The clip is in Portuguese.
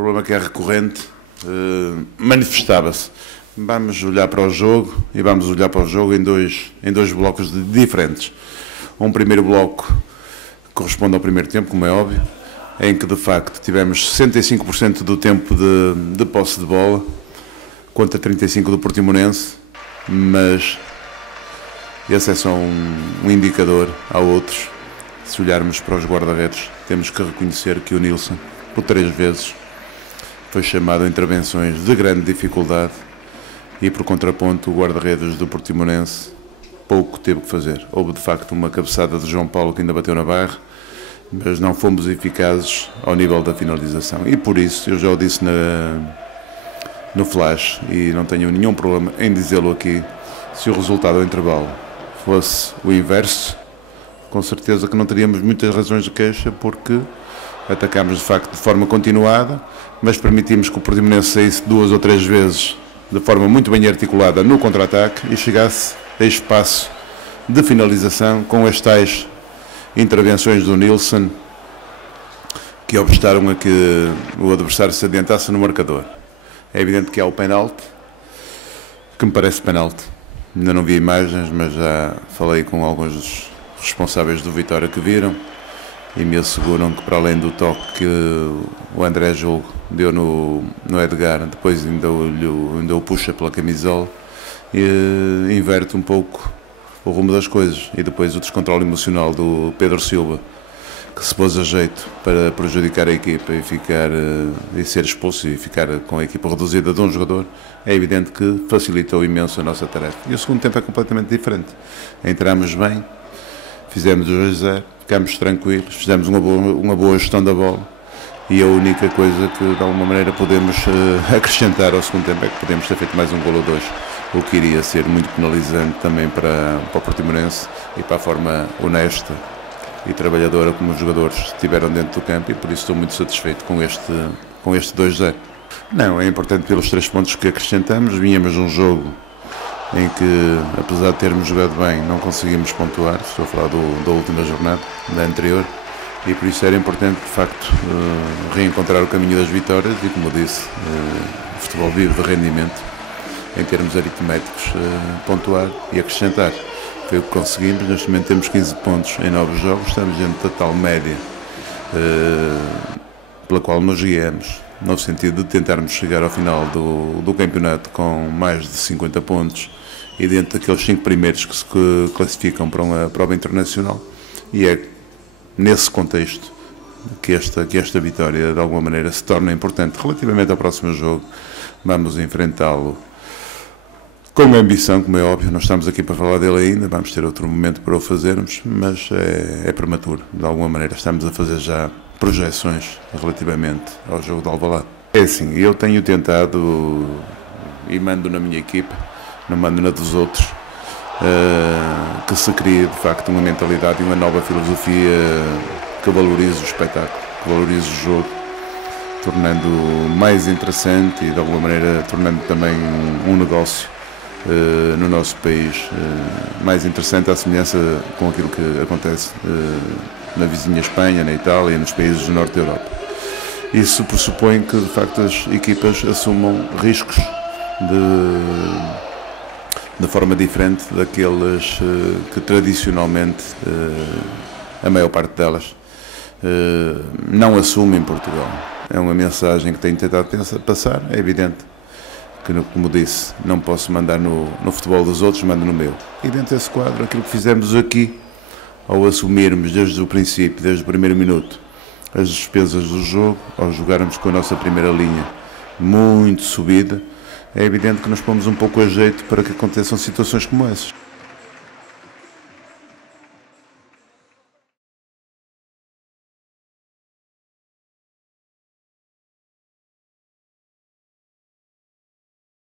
problema que é recorrente manifestava-se. Vamos olhar para o jogo e vamos olhar para o jogo em dois blocos diferentes. Um primeiro bloco corresponde ao primeiro tempo, como é óbvio, em que de facto tivemos 65% do tempo de posse de bola contra 35% do Portimonense, mas esse é só um indicador. Há outros. Se olharmos para os guarda-redes, temos que reconhecer que o Nilson, por 3 vezes, foi chamado a intervenções de grande dificuldade e, por contraponto, o guarda-redes do Portimonense pouco teve que fazer. Houve, de facto, uma cabeçada de João Paulo que ainda bateu na barra, mas não fomos eficazes ao nível da finalização. E, por isso, eu já o disse no flash, e não tenho nenhum problema em dizê-lo aqui, se o resultado ao intervalo fosse o inverso, com certeza que não teríamos muitas razões de queixa, porque atacámos de facto de forma continuada, mas permitimos que o Portimonense saísse 2 ou 3 vezes de forma muito bem articulada no contra-ataque e chegasse a espaço de finalização com as tais intervenções do Nilson que obstaram a que o adversário se adiantasse no marcador. É evidente que há o penalti, que me parece penalti. Ainda não vi imagens, mas já falei com alguns dos responsáveis do Vitória que viram e me asseguram que, para além do toque que o André Julgo deu no Edgar, depois ainda o puxa pela camisola e inverte um pouco o rumo das coisas. E depois o descontrole emocional do Pedro Silva, que se pôs a jeito para prejudicar a equipa e ser expulso e ficar com a equipa reduzida de um jogador, é evidente que facilitou imenso a nossa tarefa. E o segundo tempo é completamente diferente. Entramos bem, fizemos o 2-0, ficámos tranquilos, fizemos uma boa gestão da bola e a única coisa que de alguma maneira podemos acrescentar ao segundo tempo é que podemos ter feito mais um golo ou 2, o que iria ser muito penalizante também para o Portimonense e para a forma honesta e trabalhadora como os jogadores estiveram dentro do campo, e por isso estou muito satisfeito com este 2-0. Não, é importante pelos 3 pontos que acrescentamos. Vínhamos um jogo em que, apesar de termos jogado bem, não conseguimos pontuar. Estou a falar da última jornada, da anterior, e por isso era importante, de facto, reencontrar o caminho das vitórias e, como disse, o futebol vive de rendimento, em termos aritméticos, pontuar e acrescentar. Foi o que conseguimos. Neste momento temos 15 pontos em 9 jogos, estamos dentro da tal média pela qual nos guiamos, no sentido de tentarmos chegar ao final do campeonato com mais de 50 pontos e dentro daqueles 5 primeiros que se classificam para uma prova internacional. E é nesse contexto que esta vitória de alguma maneira se torna importante. Relativamente ao próximo jogo, vamos enfrentá-lo com ambição, como é óbvio. Não estamos aqui para falar dele ainda, vamos ter outro momento para o fazermos, mas é prematuro. De alguma maneira estamos a fazer já projeções relativamente ao jogo de Alvalade. É assim, eu tenho tentado, e mando na minha equipa, não mando na dos outros, que se crie de facto uma mentalidade e uma nova filosofia que valorize o espetáculo, que valorize o jogo, tornando mais interessante e de alguma maneira tornando também um negócio no nosso país mais interessante, à semelhança com aquilo que acontece na vizinha Espanha, na Itália e nos países do norte da Europa. Isso pressupõe que de facto as equipas assumam riscos de forma diferente daqueles que tradicionalmente a maior parte delas não assume em Portugal. É uma mensagem que tenho tentado passar. É evidente que, como disse, não posso mandar no futebol dos outros, mando no meu. E dentro desse quadro, aquilo que fizemos aqui, ao assumirmos desde o princípio, desde o primeiro minuto, as despesas do jogo, ao jogarmos com a nossa primeira linha muito subida, é evidente que nos pomos um pouco a jeito para que aconteçam situações como essas.